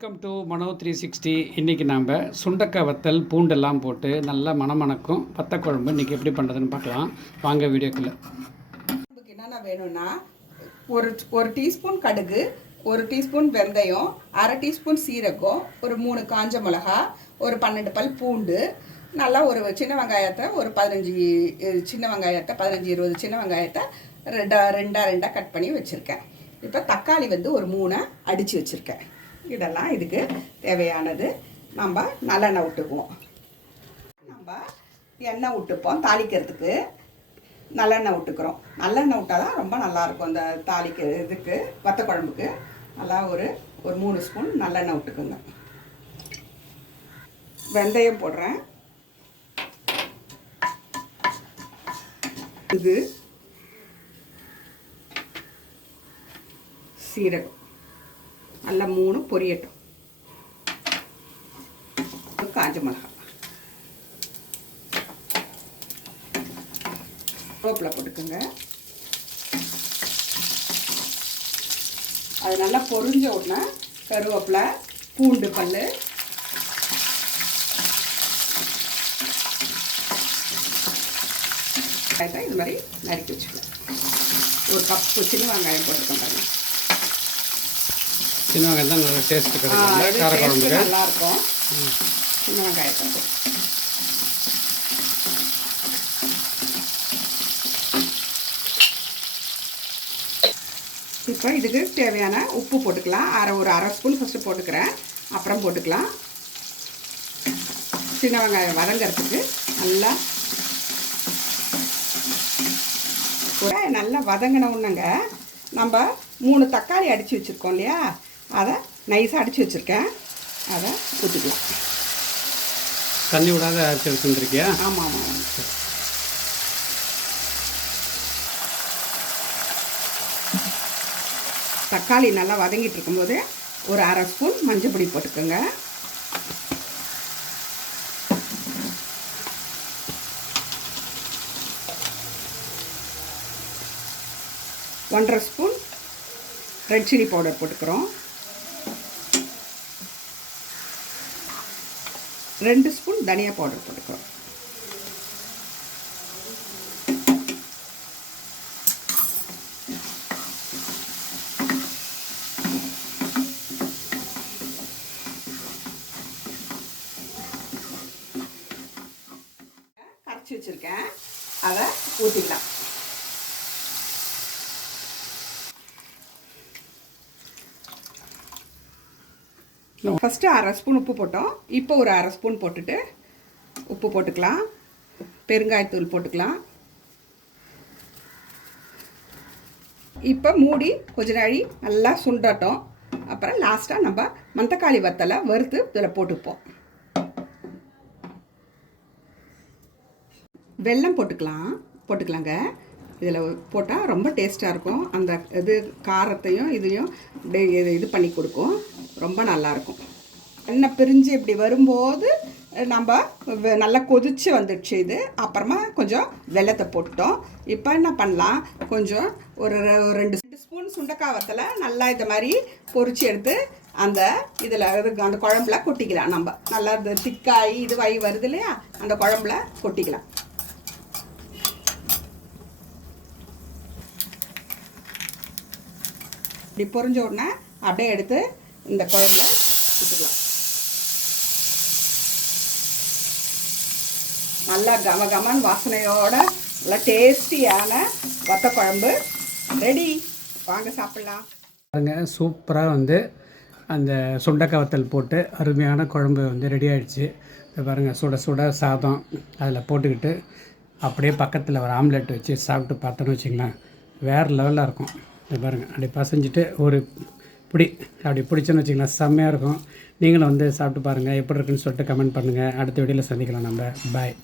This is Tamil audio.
Welcome to Mano three sixty இன்றைக்கி நாம் சுண்டக்காய் வத்தல் பூண்டெல்லாம் போட்டு நல்லா மணமணக்கும் வத்த குழம்பு இன்றைக்கி எப்படி பண்ணுறதுன்னு பார்க்கலாம். வாங்க வீடியோக்குள்ளே. குழம்புக்கு என்னென்ன வேணும்னா ஒரு ஒரு டீஸ்பூன் கடுகு ஒரு டீஸ்பூன் வெந்தயம் அரை டீஸ்பூன் சீரகம் ஒரு மூணு காஞ்ச மிளகா ஒரு பன்னெண்டு பல் பூண்டு நல்லா ஒரு சின்ன வெங்காயத்தை ஒரு பதினஞ்சு சின்ன வெங்காயத்தை பதினஞ்சு இருபது சின்ன வெங்காயத்தை ரெண்டா ரெண்டா ரெண்டாக கட் பண்ணி வச்சுருக்கேன். இப்போ தக்காளி வந்து ஒரு மூணை அடித்து வச்சுருக்கேன். இதெல்லாம் இதுக்கு தேவையானது. நம்ம நல்லெண்ணெய் விட்டுக்குவோம். நம்ம எண்ணெய் விட்டுப்போம் தாளிக்கிறதுக்கு. நல்லெண்ணெய் விட்டுக்கிறோம். நல்லெண்ணெய் விட்டால் தான் ரொம்ப நல்லாயிருக்கும் அந்த தாளிக்க இதுக்கு வத்த குழம்புக்கு. நல்லா ஒரு ஒரு மூணு ஸ்பூன் நல்லெண்ணெய் விட்டுக்குங்க. வெந்தயம் போடுறேன். இது சீரகம். நல்லா மூணு பொரியட்டும். காஞ்ச மிளகாய். ரோப்பில் போட்டுக்கோங்க. அது நல்லா பொரிஞ்ச உடனே கருவேப்பிலை பூண்டு பல். இது மாதிரி நறுக்கி வச்சுக்கலாம். ஒரு கப்பு சின்ன வெங்காயம் போட்டுக்கோங்க சின்ன வெங்காயம் தான் நல்லா டேஸ்ட்டு கிடைக்கும். கார குழம்புக்கு. நல்லா இருக்கும் சின்ன வெங்காயத்தை. இப்போ இதுக்கு தேவையான உப்பு போட்டுக்கலாம். அரை ஒரு அரை ஸ்பூன் ஃபஸ்ட்டு போட்டுக்கிறேன். அப்புறம் போட்டுக்கலாம். சின்ன வெங்காயம் வதங்கிறதுக்கு நல்லா கூட நல்லா வதங்கின உடனேங்க நம்ம மூணு தக்காளி அடித்து வச்சுருக்கோம் இல்லையா? அதை நைஸாக அடித்து வச்சுருக்கேன். அதை ஊற்றிக்கலாம் தண்ணி விடாத அரைச்சி ஆமாம் ஆமாம் ஆமாம் தக்காளி நல்லா வதங்கிட்டு இருக்கும்போது ஒரு அரை ஸ்பூன் மஞ்சள் பொடி போட்டுக்கோங்க. ஒன்றரை ஸ்பூன் ரெட் சில்லி பவுடர் போட்டுக்கிறோம். ரெண்டு ஸ்பூன் தனியா பவுடர் போட்டுக்கிறோம் கரைச்சி வச்சுருக்கேன். அதை ஊற்றிக்கலாம் ஃபஸ்ட்டு அரை ஸ்பூன் உப்பு போட்டோம். இப்போ ஒரு அரை ஸ்பூன் போட்டுட்டு உப்பு போட்டுக்கலாம். பெருங்காயத்தூள் போட்டுக்கலாம். இப்போ மூடி கொஞ்ச நாழி நல்லா சுண்டட்டும். அப்புறம் லாஸ்ட்டாக நம்ம மந்தக்காளி வத்தலை வறுத்து இதில் போட்டுப்போம். வெல்லம் போட்டுக்கலாம். போட்டுக்கலாங்க. இதில் போட்டால் ரொம்ப டேஸ்ட்டாக இருக்கும். அந்த இது காரத்தையும் இதையும் அப்படியே இது- இது பண்ணி கொடுக்கும். ரொம்ப நல்லாயிருக்கும் எண்ணெய் பிரிஞ்சு இப்படி வரும்போது நம்ம வெ- நல்லா கொதிச்சு வந்துடுச்சு இது. அப்புறமா கொஞ்சம் வெல்லத்தை போட்டோம் இப்போ என்ன பண்ணலாம்? கொஞ்சம் ஒரு ஒரு ரெண்டு ஸ்பூன் சுண்டக்காய் வத்தலை நல்லா இதை மாதிரி பொறிச்சு எடுத்து அந்த இதில் அந்த குழம்புல கொட்டிக்கலாம் நம்ம. நல்லா இந்த திக்காய் இதுவாகி வருது இல்லையா? அந்த குழம்புல கொட்டிக்கலாம். இப்படி பொறிஞ்ச உடனே அப்படியே எடுத்து இந்த குழம்புல ஊற்றிக்கலாம் நல்லா கம கமன் வாசனையோட நல்லா டேஸ்டியான வத்த குழம்பு. ரெடி. வாங்க சாப்பிட்லாம். பாருங்க சூப்பராக வந்து அந்த சுண்டக்காய் வத்தல் போட்டு அருமையான குழம்பு வந்து ரெடி ஆகிடுச்சு இப்போ பாருங்கள் சுட சுட சாதம் அதில் போட்டுக்கிட்டு அப்படியே பக்கத்தில் ஒரு ஆம்லெட் வச்சு சாப்பிட்டு பார்த்தோன்னு வச்சிங்களேன் வேறு லெவலில் இருக்கும். இது பாருங்கள் அப்படி பசைஞ்சிட்டு ஒரு பிடி அப்படி பிடிச்சோன்னு வச்சிங்களேன் செம்மையாக இருக்கும். நீங்களும் வந்து சாப்பிட்டு பாருங்கள் எப்படி இருக்குன்னு சொல்லிட்டு கமெண்ட் பண்ணுங்கள் அடுத்த வீடியோவில் சந்திக்கலாம் நம்ம. பாய்